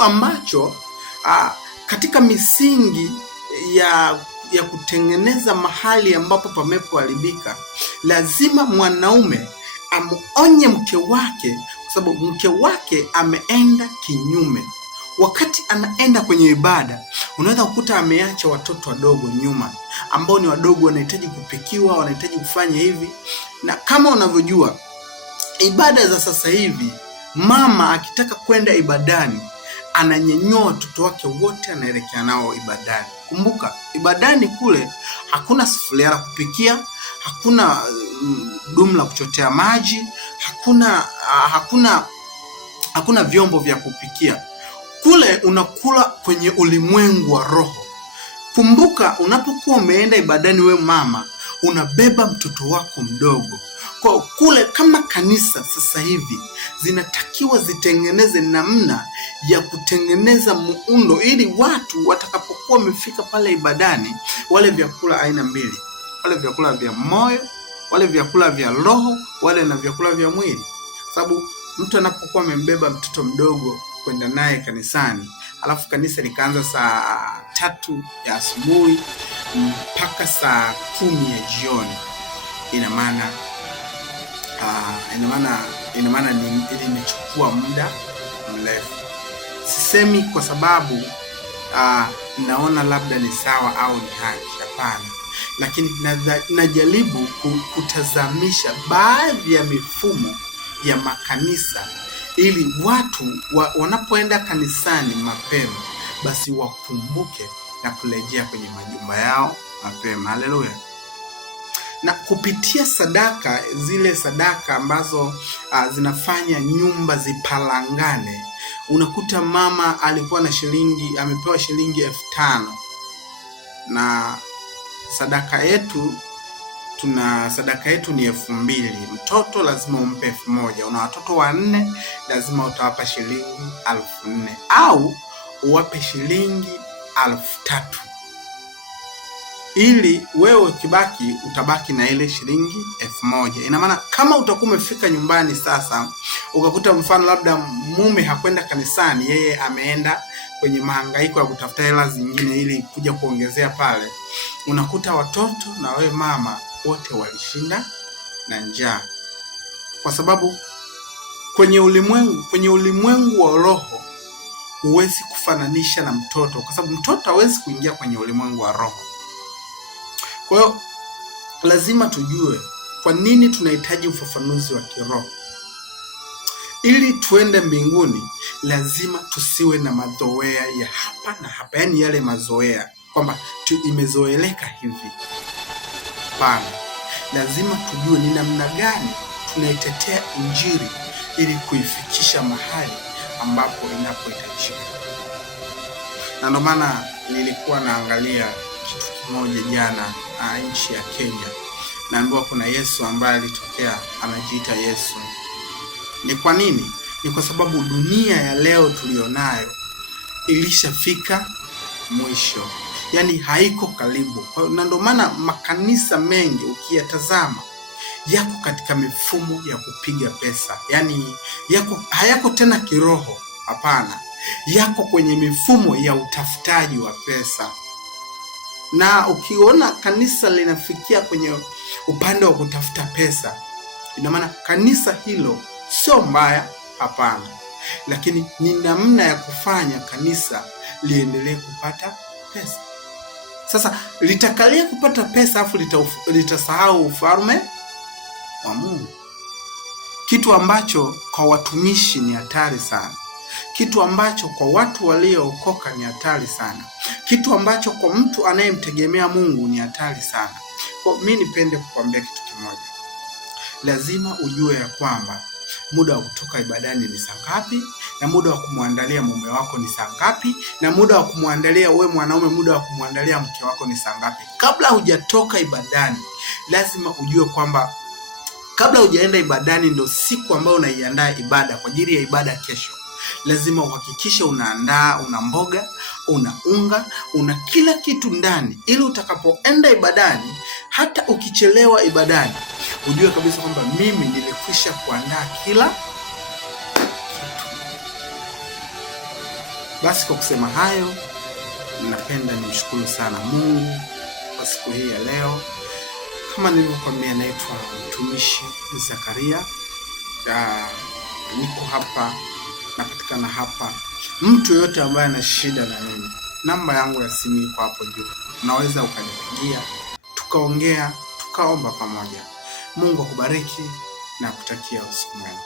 kitu ambacho katika misingi ya kutengeneza mahali ambapo pamepoharibika, lazima mwanaume amuonye mke wake, kwa sababu mke wake ameenda kinyume. Wakati anaenda kwenye ibada, unaweza kukuta ameacha watoto wadogo nyuma, ambao ni wadogo, wanahitaji kupikiwa, wanahitaji kufanya hivi. Na kama unavyojua ibada za sasa hivi, mama akitaka kwenda ibadani ananyenyua watoto wake wote, anaelekea nao ibadani. Kumbuka, ibadani kule hakuna sufuria la kupikia, hakuna dumu la kuchotea maji, hakuna vyombo vya kupikia. Kule unakula kwenye ulimwengu wa roho. Kumbuka, unapokuwa umeenda ibadani, we mama unabeba mtoto wako mdogo. Kwa kule, kama kanisa sasa hivi zinatakiwa zitengeneze namna ya kutengeneza muundo, ili watu watakapokuwa wamefika pale ibadani, wale vyakula aina mbili, wale vyakula vya moyo, wale vyakula vya roho, wale na vyakula vya mwili. Sababu mtu anapokuwa amembeba mtoto mdogo kwenda naye kanisani, alafu kanisa likaanza saa 3 ya asubuhi mpaka saa 10 ya jioni, ina maana imechukua muda mrefu. Sisemi kwa sababu naona labda ni sawa au ni haki, hapana, lakini najaribu kutazamisha baadhi ya mifumo ya makanisa, ili watu wanapoenda kanisani mapema, basi wakumbuke na kurejea kwenye majumba yao mapema. Haleluya. Na kupitia sadaka, zile sadaka ambazo zinafanya nyumba zipalangane, unakuta mama alikuwa na amepewa shilingi 5,000, na sadaka yetu ni 2,000. Mtoto lazima umpe 1,000. Una watoto 4, lazima utawapa shilingi 4,000, au uwape shilingi 3,000, ili wewe kibaki utabaki na ile shilingi 1,000. Ina maana kama utakuwa umefika nyumbani sasa, ukakuta mfano labda mume hakwenda kanisani, yeye ameenda kwenye mahangaiko ya kutafuta hela zingine ili kuja kuongezea pale, unakuta watoto na wewe mama wote walishinda na njaa. Kwa sababu kwenye ulimwengu wa roho huwezi kufananisha na mtoto, kwa sababu mtoto hawezi kuingia kwenye ulimwengu wa roho. Kwa hiyo lazima tujue kwa nini tunahitaji ufafanuzi wa kiroho. Ili tuende mbinguni, lazima tusiwe na mazoea ya hapa na hapa, yaani yale mazoea kwamba imezoeleka hivi. Hapana, lazima tujue ni namna gani tunaitetea Injili ili kuifikisha mahali ambapo inapohitajika. Na ndio maana nilikuwa naangalia kitu kimoja jana, nchi ya Kenya, naambiwa kuna Yesu ambaye alitokea anajiita Yesu. Ni kwa nini? Ni kwa sababu dunia ya leo tulionayo ilishafika mwisho, yaani haiko karibu. Na ndio maana makanisa mengi ukiyatazama yako katika mifumo ya kupiga pesa, yaani hayako tena kiroho. Hapana, yako kwenye mifumo ya utafutaji wa pesa. Na ukiona kanisa linafikia kwenye upande wa kutafuta pesa, ina maana kanisa hilo sio mbaya, hapana, lakini ni namna ya kufanya kanisa liendelee kupata pesa. Sasa litakalia kupata pesa afu litasahau ufalme wa Mungu, kitu ambacho kwa watumishi ni hatari sana, kitu ambacho kwa watu waliookoka ni hatari sana, kitu ambacho kwa mtu anayemtegemea Mungu ni hatari sana. Kwa mimi nipende kukwambia kitu kimoja, lazima ujue ya kwamba muda wa kutoka ibadani ni saa ngapi, na muda wa kumwandalia mume wako ni saa ngapi, na muda wa kumwandalia wewe mwanaume, muda wa kumwandalia mke wako ni saa ngapi. Kabla hujatoka ibadani, lazima ujue kwamba kabla hujaenda ibadani ndio siku ambayo unaiandaa ibada kwa ajili ya ibada kesho. Lazima uhakikishe unaandaa, una mboga, una unga, una kila kitu ndani, ili utakapoenda ibadani, hata ukichelewa ibadani, ujue kabisa kwamba mimi nilikwisha kuandaa kila kitu. Basi kwa kusema hayo, napenda nimshukuru sana Mungu kwa siku hii ya leo. Kama nilivyokuambia, naitwa Mtumishi Zakaria. Niko hapa, napatikana hapa. Mtu yote ambaye ana shida na mimi, namba yangu ya simu iko hapo juu. Unaweza ukanipigia, tukaongea, tukaomba pamoja. Mungu akubariki na kutakia usiku mwema.